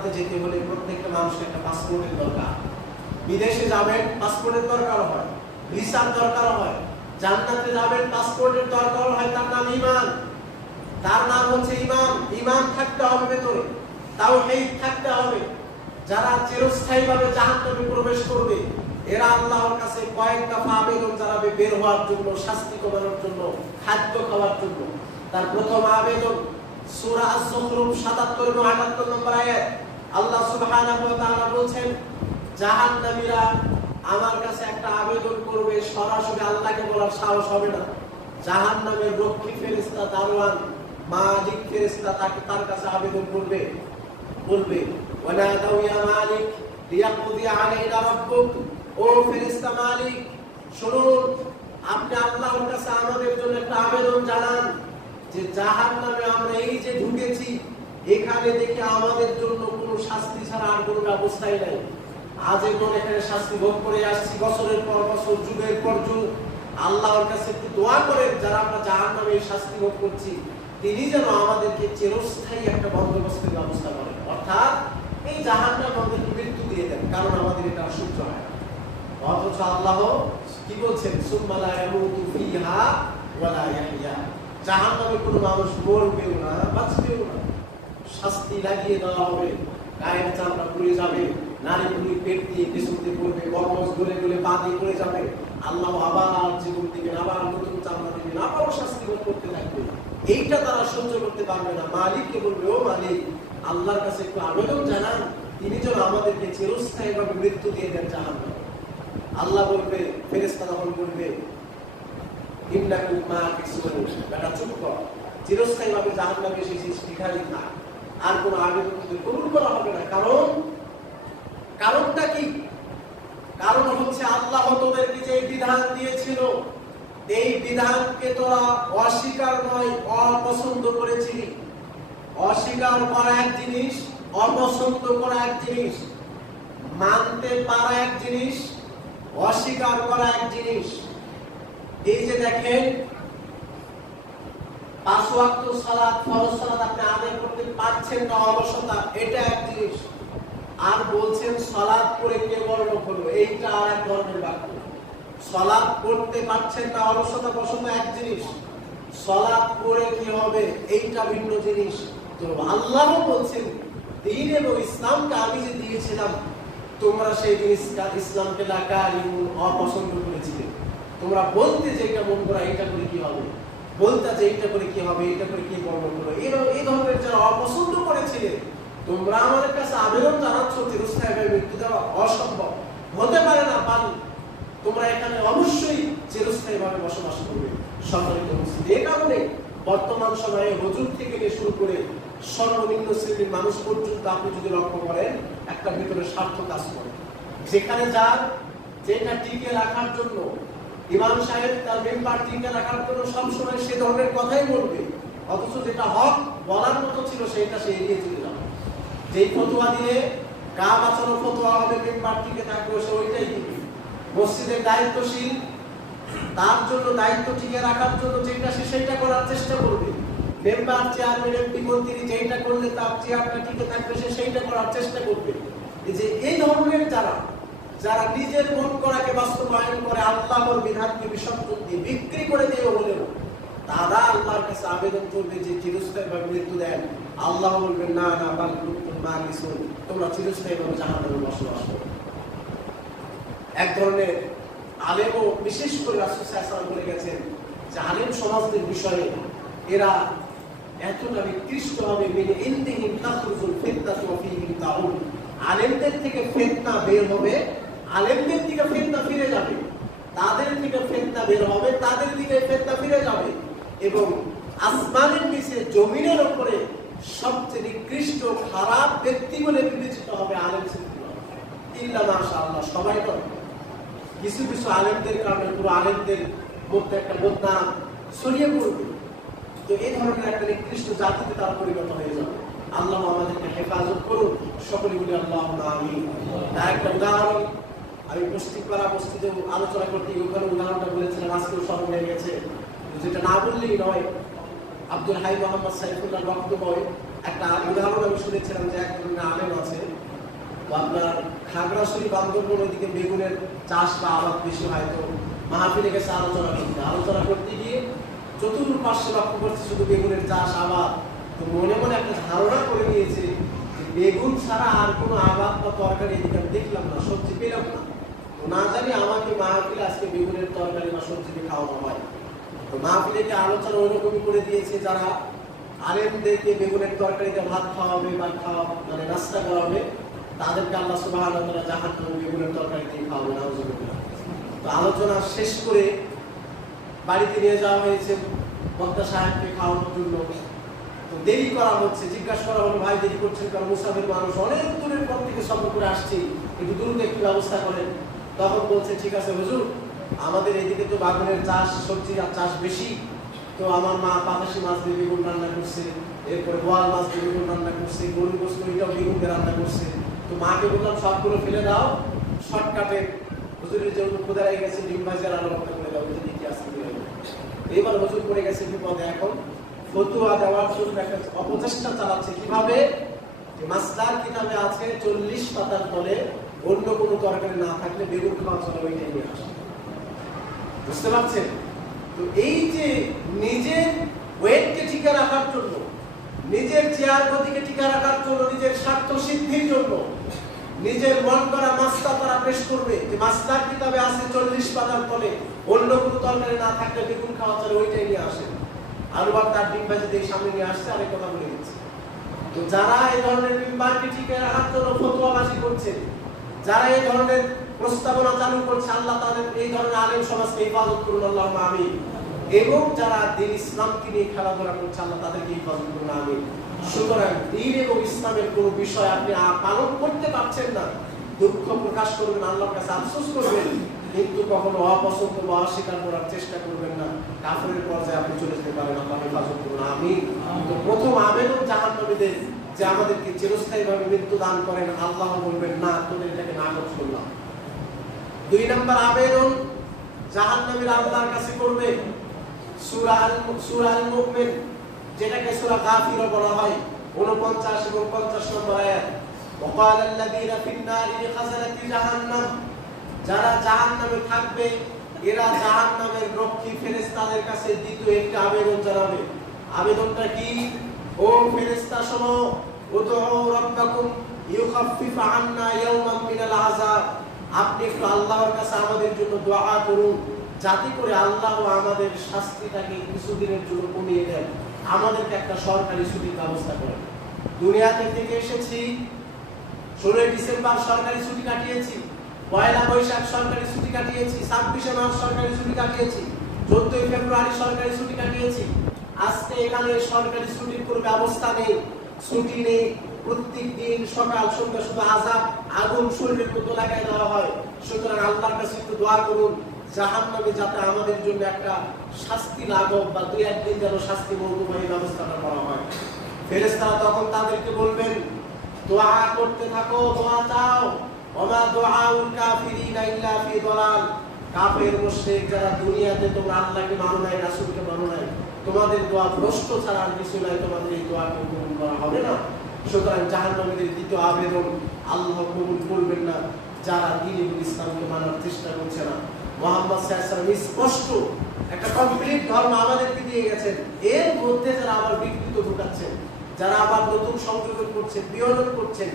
জান্নাতে যেতে হলে প্রত্যেকটা মানুষের একটা পাসপোর্টের দরকার। বিদেশে যাবেন পাসপোর্টের দরকার হয়, ভিসার দরকার হয়। জান্নাতে যাবেন পাসপোর্টের দরকার হয়, তার নাম ঈমান। তার নাম হচ্ছে ঈমান। ঈমান থাকতে হবে ভেতরে, তাওহীদ থাকতে হবে। যারা চিরস্থায়ীভাবে জাহান্নামে প্রবেশ করবে এরা আল্লাহর কাছে কয়েক দফা আবেদন জানাবে বের হওয়ার জন্য, শাস্তি কমানোর জন্য, খাদ্য খাওয়ার জন্য। তার প্রথম আবেদন সূরা আয-যুখরুফ ৭৭ এবং ৭৮ নম্বর আয়াত। আল্লাহ সুবহানাহু ওয়া তাআলা বলেন, জাহান্নামীরা আমার কাছে একটা আবেদন করবে, সরাসরি আল্লাহকে বলার সাহস হবে না। জাহান্নামের রক্ষী ফেরেশতা, দারওয়ান, মালিক ফেরেশতা তার কাছে আবেদন করবে, বলবে ওয়ানাদাউ ইয়া মালিক লিয়াকদি আলাইনা রাব্বুক, ও ফেরেশতা মালিক শুনুন, আপনি আল্লাহর কাছে আমাদের জন্য একটা আবেদন জানান যে জাহান্নামে আমরা এই যে ঢুকেছি এখানে দেখে আমাদের জন্য কোনো শাস্তি ছাড়া আর কোনো ব্যবস্থাই নাই। আজীবন এখানে শাস্তি ভোগ করে আসছি, বছরের পর বছর, যুগের পর যুগ। আল্লাহর কাছে একটু দোয়া করেন, যারা আমরা জাহান্নামে শাস্তি ভোগ করছি তিনি যেন আমাদেরকে চিরস্থায়ী একটা বন্দোবস্তের ব্যবস্থা করেন, অর্থাৎ এই জাহান্নাম আমাদেরকে মৃত্যু দিয়ে দেন, কারণ আমাদের এটা অসহ্য হয়। অথচ আল্লাহ কি বলছেন, সুম্মা লা ইয়ামুতু ফিহা ওয়া লা ইয়াহইয়া, জাহান্নামে কোনো মানুষ মরবেও না, বাঁচবেও না। শাস্তি লাগিয়ে দেওয়া হবে, গায়ের চামড়া পুড়ে যাবে, নারীগুলি পেট দিয়ে পেছনতে পড়বে, বরমস গলে গলে পা দিয়ে পড়ে যাবে। আল্লাহ আবার জীবন দিবেন, আবার নতুন চামড়া দিবেন, আবার শাস্তি ভোগ করতে থাকবে। এইটা তারা সহ্য করতে পারবে না। মালিককে বলবে, ও মালিক, আল্লাহর কাছে একটু আবেদন জানান, তিনি যেন আমাদেরকে চিরস্থায়ীভাবে মৃত্যু দিয়ে দেন জাহান্নামে। আল্লাহ বলবে, ফেরেশতা তখন বলবে, ইন্নাকুম মাকিসুন, বেটা চুপ কর, চিরস্থায়ীভাবে জাহান্নামে এসেছিস, ঠিকাই থাক, আর কোনো আবেদন কবুল করা হবে না। কারণটা কি? কারণ হচ্ছে আল্লাহ তোদেরকে যে বিধান দিয়েছিল এই বিধানকে তোরা অস্বীকার নয়, অপছন্দ করেছিলি। অস্বীকার করা এক জিনিস, অপছন্দ করা এক জিনিস, মানতে পারা এক জিনিস, অস্বীকার করা এক জিনিস। এই যে দেখেন ৫ ওয়াক্ত সালাত, ফরজ সালাত আপনি আদায় করতে পারছেন না, অলসতা, এটা এক জিনিস। আর বলছেন সালাত করে কে বড় লোক হলো, এইটা আর এক ধরনের বাক্য। সালাত করতে পারছেন না, অলসতা বশত এক জিনিস, সালাত করে কি হবে এইটা ভিন্ন জিনিস। তো আল্লাহ বলছেন, দ্বীন এবং ইসলামকে আমি যে দিয়েছিলাম তোমরা সেই জিনিসটা ইসলামকে অপছন্দ করেছিলে। তোমরা বলতে যে এটা মন করা, এটা করে কি হবে, বলতে যে এটা করে কি হবে, এটা করে কি বর্ণনা করো, এই ধরনের যারা অপছন্দ করেছিলে তোমরা আমাদের কাছে আবেদন জানাচ্ছ চিরস্থায়ীভাবে মৃত্যু দেওয়া অসম্ভব, হতে পারে না, পারি। তোমরা এখানে অবশ্যই চিরস্থায়ীভাবে বসবাস করবে। সম্মানিত উপস্থিতি, এই কারণে বর্তমান সময়ে হুজুর থেকে শুরু করে সর্বনিম্ন শ্রেণীর মানুষ পর্যন্ত আপনি যদি লক্ষ্য করেন একটা ভিতরে স্বার্থ কাজ করে। যেখানে যার যেটা টিকে রাখার জন্য, ইমাম সাহেব তার মেম্বার টিকে রাখার জন্য সবসময় সে ধরনের কথাই বলবে, অথচ যেটা হক বলার মতো ছিল সেটা সে এড়িয়ে চলে যাবে। যেই ফতোয়া দিয়ে গা বাঁচানো ফতোয়া হবে, মেম্বার টিকে থাকবে, সে ওইটাই দিবে। মসজিদের দায়িত্বশীল, তার জন্য দায়িত্ব টিকে রাখার জন্য যেটা সে সেইটা করার চেষ্টা করবে। মেম্বার, চেয়ারম্যান, এমপি, মন্ত্রী যেটা করলে তার চেয়ারটা টিকে থাকবে সে সেইটা করার চেষ্টা করবে। যে এই ধরনের যারা নিজের মন করাকে বাস্তবায়ন করে, আল্লাহর বিধানকে বিসর্জন দিয়ে বিক্রি করে দিয়ে হলেও তারা আল্লাহর কাছে আবেদন করবে যে চিরস্থায়ীভাবে মৃত্যু দেন। আল্লাহ বলবেন, না না, বাল কুনতুম মাকিসুন, তোমরা চিরস্থায়ীভাবে জাহান্নামে বসবাস করো। এক ধরনের আলেমও বিশেষ করে রাসূল সাল্লাল্লাহু আলাইহি ওয়াসাল্লাম বলে গেছেন যে আলেম সমাজের বিষয়ে এরা এতটা নিকৃষ্টভাবে মেনে ইনদিহিম তাখরুজুল ফিতনাতু ওয়া ফীহিম তাউদ, আলেমদের থেকে ফিতনা বের হবে, আলেমদের থেকে ফিতনা ফিরে যাবে, তাদের থেকে ফিতনা বের হবে, তাদের দিকে ফিতনা ফিরে যাবে। এবং আসমানের নিচে জমিনের উপরে সবচেয়ে নিকৃষ্ট খারাপ ব্যক্তি বলে বিবেচিত হবে আলেম শ্রেণী। ইল্লা মাশাআল্লাহ, সবাই নয়, কিছু কিছু আলেমদের কারণে পুরো আলেমদের মধ্যে একটা বদনাম ছড়িয়ে পড়বে। তো এই ধরনের একটা নিকৃষ্ট জাতিতে তার পরিণত হয়ে যাবে। আল্লাহ আমাদেরকে হেফাজত করুন, সকলে বলি আল্লাহুম্মা আমিন। তার একটা উদাহরণ আমি পশ্চিমপাড়া মসজিদে আলোচনা করতে ওখানে উদাহরণটা বলেছিলাম, আজকেও স্মরণ হয়ে গেছে, যেটা না বললেই নয়। আব্দুল হাই মোহাম্মদ সাইফুল্লাহ বক্তব্য একটা উদাহরণ আমি শুনেছিলাম যে একজন আলেম আছে, আপনার খাগড়াছড়ি বান্দরবন ওইদিকে বেগুনের চাষ বা আবাদ বেশি হয়, তো মাহফিলে গেছে আলোচনা করতে গিয়ে চতুর্পার্শ্বে লক্ষ্য করছে শুধু বেগুনের চাষ আবাদ। তো মনে মনে একটা ধারণা করে নিয়েছে যে বেগুন ছাড়া আর কোনো আবাদ বা তরকারি এদিকে আমি দেখলাম না, সবজি পেলাম না। তো না জানি আমাকে মাহফিলে আজকে বেগুনের তরকারি বা সবজি খাওয়ানো হয়। তো মাহফিলে আলোচনা ওইরকমই করে দিয়েছে, যারা আলেমদেরকে বেগুনের তরকারিতে ভাত খাওয়াবে বা মানে নাস্তা করাবে তাদেরকে আল্লাহ সুবহানাহু ওয়া তাআলা জাহান্নামে বেগুনের তরকারি দিয়ে খাওয়াবে, নাউযুবিল্লাহ। তো আলোচনা শেষ করে বাড়িতে নিয়ে যাওয়া হয়েছে বক্তা সাহেবকে খাওয়ানোর জন্য। তো দেরি করা হচ্ছে, জিজ্ঞাসা করা হলো ভাই দেরি করছেন কারণ মুসাফির মানুষ অনেক দূরের পর থেকে সফর করে আসছি, একটু দ্রুত একটু ব্যবস্থা করেন। তখন বলছে ঠিক আছে হুজুর, আমাদের এদিকে তো বাগানের চাষ সবজি চাষ বেশি, তো আমার মা পাতাশি মাছ দিয়ে বেগুন রান্না করছে, এরপরে বোয়াল মাছ দিয়ে বেগুন রান্না করছে, গরুর গোশত এটাও বেগুন দিয়ে রান্না করছে। তো মাকে বললাম সবগুলো ফেলে দাও, শর্টকাটে হুজুরের জন্য খোদা রেখে গেছে ডিম ভাজির আলু ভর্তা করে দাও, এটা দিকে আসতে দিয়ে। এবার হুজুর পড়ে গেছে বিপদে, এখন ফতুয়া দেওয়ার জন্য একটা অপচেষ্টা চালাচ্ছে। কিভাবে? মাসদার কিতাবে আছে 40 পাতার ফলে অন্য কোনো তরকারি না থাকলে বেগুন খাওয়া চলে, ওইটাই নিয়ে আসে। বুঝতে পারছেন? তো এই যে নিজের ওয়েটকে টিকে রাখার জন্য, নিজের চেয়ার গতিকে টিকে রাখার জন্য, নিজের স্বার্থ সিদ্ধির জন্য নিজের মন করা মাস্তা তারা পেশ করবে যে মাসদার কিতাবে আছে 40 পাতার ফলে অন্য কোনো তরকারি না থাকলে বেগুন খাওয়া চলে, ওইটাই নিয়ে আসে। আলু ভর্তা ডিম ভাজি দিয়ে সামনে নিয়ে আসছে, আরেক কথা বলে দিচ্ছে। তো যারা এই ধরনের মিম্বারকে টিকে রাখার জন্য ফতোয়াবাজি করছে, যারা এই ধরনের প্রস্তাবনা চালু করছে, আল্লাহ তাদের এই ধরনের আলেম সমাজকে হেফাজত করুন, আল্লাহুম্মা আমিন। এবং যারা দ্বীন ইসলামকে নিয়ে খেলাধুলা করছে, আল্লাহ তাদেরকে হেফাজত করুন, আমিন। সুতরাং দ্বীন এবং ইসলামের কোন বিষয় আপনি পালন করতে পারছেন না, দুঃখ প্রকাশ করবেন, আল্লাহর কাছে আফসোস করবেন, কিন্তু কখনো অপছন্দ বা অস্বীকার করার চেষ্টা করবেন না। কাফেরের পর্যায়ে আপনি চলে যেতে পারেন, আল্লাহ হেফাজত করুন, আমিন। তো প্রথম আবেদন জাহান্নামীদের যে আমাদেরকে চিরস্থায়ীভাবে মৃত্যু দান করেন, আল্লাহ বলবেন না, তোদের এটাকে নাকচ করলাম। 2 নম্বর আবেদন জাহান্নামীরা আল্লাহর কাছে করবে সূরা আল মুমিন, যেটাকে সূরা গাফির বলা হয়, 49 এবং 50 নম্বর আয়াত। ওয়াকাল আল্লাযীনা ফিন নারি লিখাযানাতি জাহান্নাম, যারা জাহান্নামে থাকবে এরা জাহান্নামের রক্ষী ফেরেশতাদের কাছে দ্বিতীয় একটা আবেদন জানাবে। আবেদনটা কি? ও ফেরেশতা শোনো, উদউ রাব্বাকুম ইউখাফফিফ আন্না ইয়াওমান মিনাল আযাব, আপনি একটু আল্লাহর কাছে আমাদের জন্য দোয়া করুন যাতে করে আল্লাহ আমাদের শাস্তিটাকে কিছুদিনের জন্য কমিয়ে দেন, আমাদেরকে একটা সরকারি ছুটির ব্যবস্থা করেন। দুনিয়াতে থেকে এসেছি, 16 ডিসেম্বর সরকারি ছুটি কাটিয়েছি, 1 বৈশাখ সরকারি ছুটি কাটিয়েছি, 26 মার্চ সরকারি ছুটি কাটিয়েছি, 14 ফেব্রুয়ারি সরকারি ছুটি কাটিয়েছি। আজকে এখানে সরকারি ছুটির কোনো ব্যবস্থা নেই, ছুটি নেই। প্রত্যেক দিন সকাল সন্ধ্যা শুধু আযাব, আগুন শরীরের মতো লাগাই দেওয়া হয়। সুতরাং আল্লাহর কাছে একটু দোয়া করুন জাহান্নামে যাতে আমাদের জন্য একটা শাস্তি লাঘব বা 2-1 দিন যেন শাস্তি মৌকুফের ব্যবস্থাটা করা হয়। ফেরেশতারা তখন তাদেরকে বলবেন দোয়া করতে থাকো, দোয়া চাও। ওমা দুআউল কাফিরিনা ইল্লা ফি দালাল, কাফের মুশরিক যারা দুনিয়াতে তোমরা আল্লাহকে মানো নাই, রাসূলকে মানো নাই, তোমাদের দোয়া ভ্রষ্ট ছাড়া আর কিছু নাই, তোমাদের এই দোয়া কবুল করা হবে না। সুতরাং জাহান্নামীদের দ্বিতীয় আবেদন আল্লাহ কবুল করবেন না যারা দ্বীন এবং ইসলামকে মানার চেষ্টা করছে না। মুহাম্মদ সাল্লাল্লাহু আলাইহি ওয়াসাল্লাম স্পষ্ট একটা কমপ্লিট ধর্ম আমাদেরকে দিয়ে গেছেন, এর মধ্যে যারা আবার বিকৃত ঢুকাচ্ছেন, যারা আবার নতুন সংযোজন করছেন, বিয়োজন করছেন,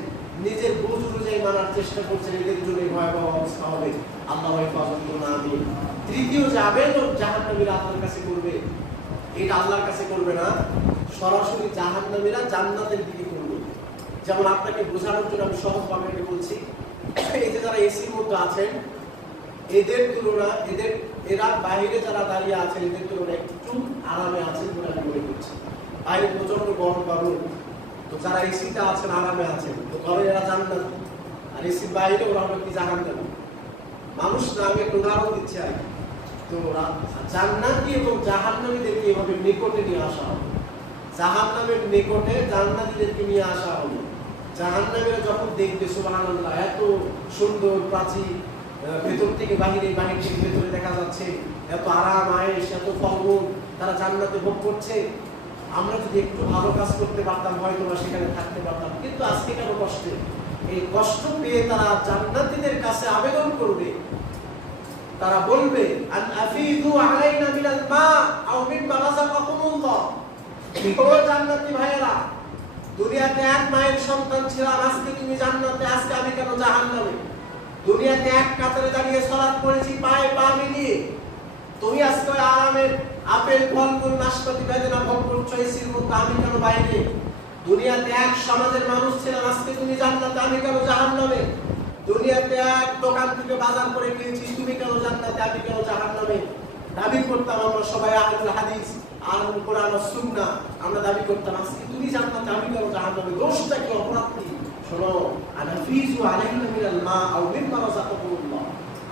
নিজের বুঝ অনুযায়ী মানার চেষ্টা করছেন, এদের জন্য ভয়াবহ অবস্থা হবে। আল্লাহ হেফাজত করুন, আমিন। তৃতীয় যে আবেদন জাহান্নামীরা আল্লাহর কাছে করবে, এটা আল্লাহর কাছে করবে না, সরাসরি জাহান্নামীরা জান্নাতের দিকে করবে। যেমন আপনাকে বোঝানোর জন্য আমি সহজভাবে বলছি, এই যে যারা এসির মধ্যে আছেন এদের তুলনা এরা বাইরে যারা দাঁড়িয়ে আছেন এদের তুলনায় একটু আরামে আছেন বলে আমি মনে করছি। বাইরে প্রচন্ড গরম বারণ, তো যারা এসিতে আছেন আরামে আছেন, তো ঘরে এরা জান্নাত, আর এসির বাইরে ওরা হলো কি জাহান্নাম। মানুষ না, আমি একটা উদাহরণ দিচ্ছি আর কি। তো জান্নাতি এবং জাহান্নামীদেরকে এভাবে নিকটে নিয়ে আসা হবে, জাহান্নামের নিকটে জান্নাতীদেরকে নিয়ে আসা হবে। জাহান্নামীরা যখন দেখবে সুবহানাল্লাহ এত সুন্দর প্রাচীর, ভেতর থেকে বাহিরে, বাহির থেকে ভেতরে দেখা যাচ্ছে, এত আরাম আয়েশ, এত ফলমূল তারা জান্নাতে ভোগ করছে, আমরা যদি একটু ভালো কাজ করতে পারতাম হয়তো বা সেখানে থাকতে পারতাম, কিন্তু আজকে কেন কষ্টে? এই কষ্ট পেয়ে তারা জান্নাতীদের কাছে আবেদন করবে, তারা বলবে আন আফিদু আলাইনা মিনাল মা আও মিম্মা রাযাকাকুমুল্লাহ। ও জান্নাতি ভাইরা, দুনিয়াতে এক মায়ের সন্তান ছিলাম, আজকে তুমি জান্নাতে, আজকে আমি কেন জাহান্নামে? দুনিয়াতে এক কাতারে দাঁড়িয়ে সালাত পড়েছি পায়ে পা মিলিয়ে, তুমি আজকে আরামের আপেল ফলমূল নাশপাতি বেদনা ভোগ করছো এসির মধ্যে, আমি কেন বাইরে? দুনিয়াতে এক সমাজের মানুষ ছিলাম, আজকে তুমি জান্নাতে, আমি কেন জাহান্নামে? দুনিয়াতে এক দোকান থেকে বাজার করে কিনেছি, তুমি কেন জান্নাতে, আমি কেন জাহান্নামে? দাবি করতাম আমরা সবাই আহলুল হাদিস, আহলুল কোরআন ও সুন্নাহ, আমরা দাবি করতাম, আজকে তুমি জান্নাতে, আমি কেন জাহান্নামে? দোষটা কি, অপরাধ কি? শোনো, আনাফিজু আলাইনা মিনাল মা আও মিম্মা রাযাকাকুমুল্লাহ।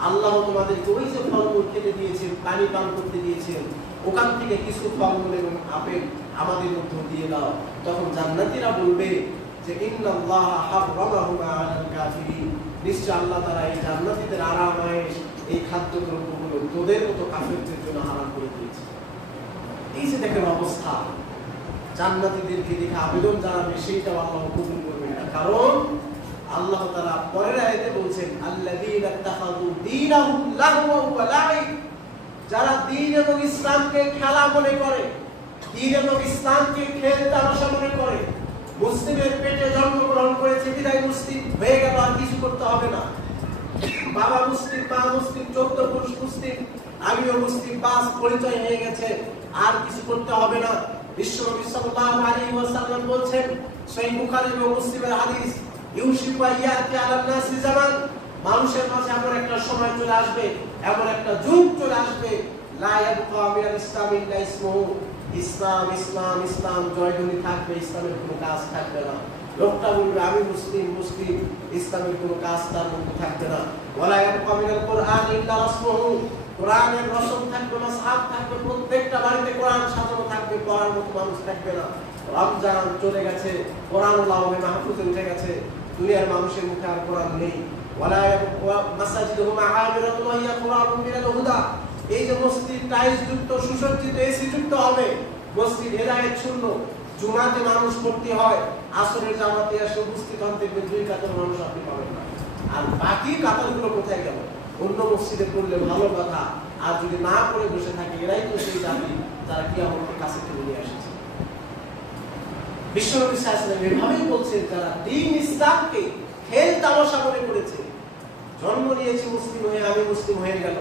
আল্লাহ তোমাদেরকে ওই যে ফলমূল খেতে দিয়েছেন, পানি পান করতে দিয়েছেন, ওখান থেকে কিছু ফলমূল এবং আপেল আমাদের মধ্যে দিয়ে দাও। তখন জান্নাতীরা বলবে যে ইন্নাল্লাহা হাররামাহুমা আলাল কাফিরিন, নিশ্চয় আল্লাহ তাআলা এই জান্নাতীদের আরামায়েশ, এই খাদ্যদ্রব্যগুলো তোদের মতো কাফিরদের জন্য হারাম করে দিয়েছে। এই যে দেখেন অবস্থা, জান্নাতীদেরকে দেখে আবেদন জানাবে, সেইটাও আল্লাহ কবুল করবে না। কারণ আল্লাহ তাআলা পরের আয়াতে বলছেন আল্লাযীনা ইত্তাখাযু দীনাহুম লাহওয়ান ওয়া লাইব, যারা দ্বীন এবং ইসলামকে খেলা মনে করে, দ্বীন এবং ইসলামকে খেল তামাশা মনে করে, মুসলিমের পেটে জন্মগ্রহণ করেছে বিদায় মুসলিম হয়ে গেল, আর কিছু করতে হবে না। বাবা মুসলিম, মা মুসলিম, 14 পুরুষ মুসলিম, আমিও মুসলিম, বাস পরিচয় হয়ে গেছে, আর কিছু করতে হবে না। বিশ্বনবী সাল্লাল্লাহু আলাইহি ওয়াসাল্লাম বলছেন, সহিহ বুখারী এবং মুসলিমের হাদিস, ইউশিকু আইয়াতি আলান নাসি জামান, মানুষের মাঝে এমন একটা সময় চলে আসবে, এমন একটা যুগ চলে আসবে, লা ইয়াবকা মিনাল ইসলাম ইল্লা ইসমুহু, ইসলাম ইসলাম ইসলাম জয়ধ্বনি থাকবে, ইসলামের কোনো কাজ থাকবে না। লোকটা বলবে আমি মুসলিম মুসলিম, ইসলামের কোনো কাজ তার মধ্যে থাকবে না। ওয়ালা ইয়াবকা মিনাল কুরআন ইল্লা রাসমুহু, কোরআনের রসম থাকবে, মাসহাব থাকবে, প্রত্যেকটা বাড়িতে কোরআন সাজানো থাকবে, পড়ার মতো মানুষ থাকবে না। রমজান চলে গেছে, কোরআন লাউহে মাহফুজে উঠে গেছে, দুনিয়ার মানুষের মুখে আর কোরআন নেই। ওয়ালা ইয়াবকা মাসাজিদুহুম আমিরাতুন ওয়া হিয়া কুরআনুন মিনাল হুদা, এই যে মসজিদ টাইলস যুক্ত, সুসজ্জিত, এসি যুক্ত হবে, মসজিদ হেদায়েত শূন্য, জুমাতে মানুষ ভর্তি হয়, আসরের জামাতে এসে উপস্থিত হন, দেখবেন 2 কাতার মানুষ আপনি পাবেন না। আর বাকি কাতারগুলো কোথায় গেল? অন্য মসজিদে পড়লে ভালো কথা, আর যদি না করে বসে থাকে, এরাই তো সেই জাতি যারা কিয়ামতের কাছে টেনে নিয়ে এসেছে। বিশ্বনবী সাল্লাল্লাহু আলাইহি ওয়াসাল্লাম এভাবেই বলছেন, যারা দ্বীন ইসলামকে খেল তামাশা মনে করেছে, জন্ম নিয়েছি মুসলিম হয়ে, আমি মুসলিম হয়ে গেল,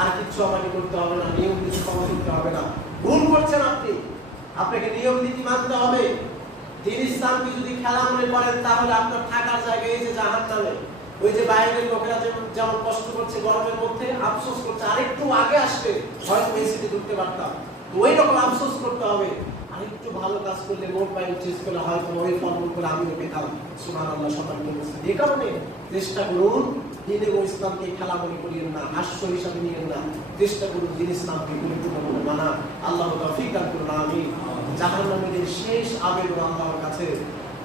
আর কিছু আমাকে করতে হবে না, নিয়ম নীতি পালন করতে হবে না। ভুল করছেন আপনি, আপনাকে নিয়ম নীতি মানতে হবে। দ্বীন ইসলামকে যদি খেলা মনে করেন, তাহলে আপনার থাকার জায়গায় এই যে জাহান্নামে, ওই যে বাইরের লোকেরা যেমন কষ্ট করছে গরমের মধ্যে, আফসোস করছে, আরেকটু আগে আসলে হয়তো এসিতে ঢুকতে পারতাম, তো ওই রকম আফসোস করতে হবে। আরেকটু ভালো কাজ করলে, মোট পাইল চেঞ্জ করলে হয়তো ওই ফলমূল করে আমিও পেতাম। সুবহানাল্লাহ, সম্মানিত মুসলিম, এই কারণে চেষ্টা করুন দ্বীন এবং ইসলামকে খেলা মনে করিয়েন না, হাস্য হিসাবে নিয়েন না, চেষ্টা করুন দ্বীন ইসলামকে গুরুত্বপূর্ণ মানা। আল্লাহ তৌফিক দান করুন, আমিন। জাহান্নামীদের শেষ আবেদন আল্লাহর কাছে,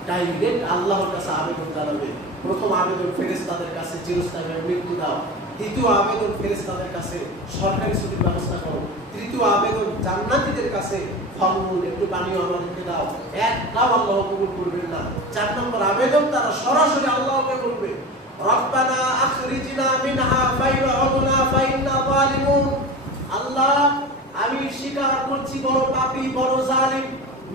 ডাইরেক্ট আল্লাহর কাছে আবেদন জানাবে। প্রথম আবেদন ফেরেশতাদের কাছে, চিরস্থায়ী মৃত্যু দাও। দ্বিতীয় আবেদন ফেরেশতাদের কাছে, সরকারি ছুটির ব্যবস্থা করো। তৃতীয় আবেদন জান্নাতীদের কাছে, ফলমূল একটু পানিও আমাদেরকে দাও। একটাও আল্লাহ কবুল করবেন না। 4 নম্বর আবেদন তারা সরাসরি আল্লাহকে করবে, রব্বানা আখরিজনা মিনহা ফাইয়ুদনা ফাইন্না যালিমুন। আল্লাহ, আমি স্বীকার করছি বড় পাপী, বড় জালিম,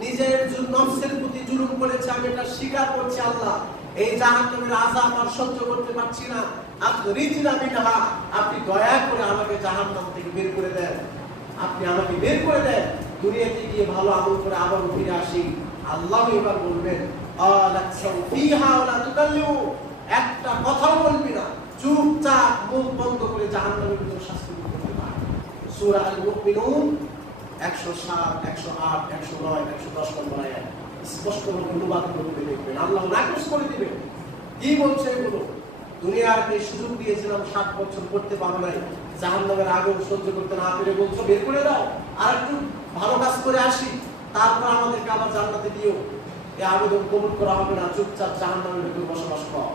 নিজের নফসের প্রতি জুলুম করেছে, আমি এটা স্বীকার করছি। আল্লাহ, এই জাহান্নামের আযাব আর সহ্য করতে পারছি না, আখরিজনা মিনহা, আপনি দয়া করে আমাকে জাহান্নাম থেকে বের করে দেন, আপনি আমাকে বের করে দেন, দুনিয়াতে গিয়ে ভালো আমল করে আবার ফিরে আসি। আল্লাহ এবার বলবেন আলাকসাউ ফিহা ওয়া লা তুকাল্লিমু, একটা কথাও বলবি না, চুপচাপ মুখ বন্ধ করে জাহান্নামের ভিতর শাস্তি দিতে পার। সূরা আল মুমিনুন 107, 108, 109, 110 নম্বর আয়াত স্পষ্ট করে অনুবাদ করে দেখবেন, আল্লাহ নাকচ করে দিবেন। কি বলছে এগুলো? দুনিয়ার এই সুযোগ দিয়েছিলাম, 7 বছর করতে পারো নাই, জাহান্নামের আগুন সহ্য করতে না পেরে বলছো বের করে দাও, আর একটু ভালো কাজ করে আসি, তারপর আমাদেরকে আবার জান্নাতে দিও। এই আবেদন কবুল করা হবে না, চুপচাপ জাহান্নামের ভিতর বসবাস কর।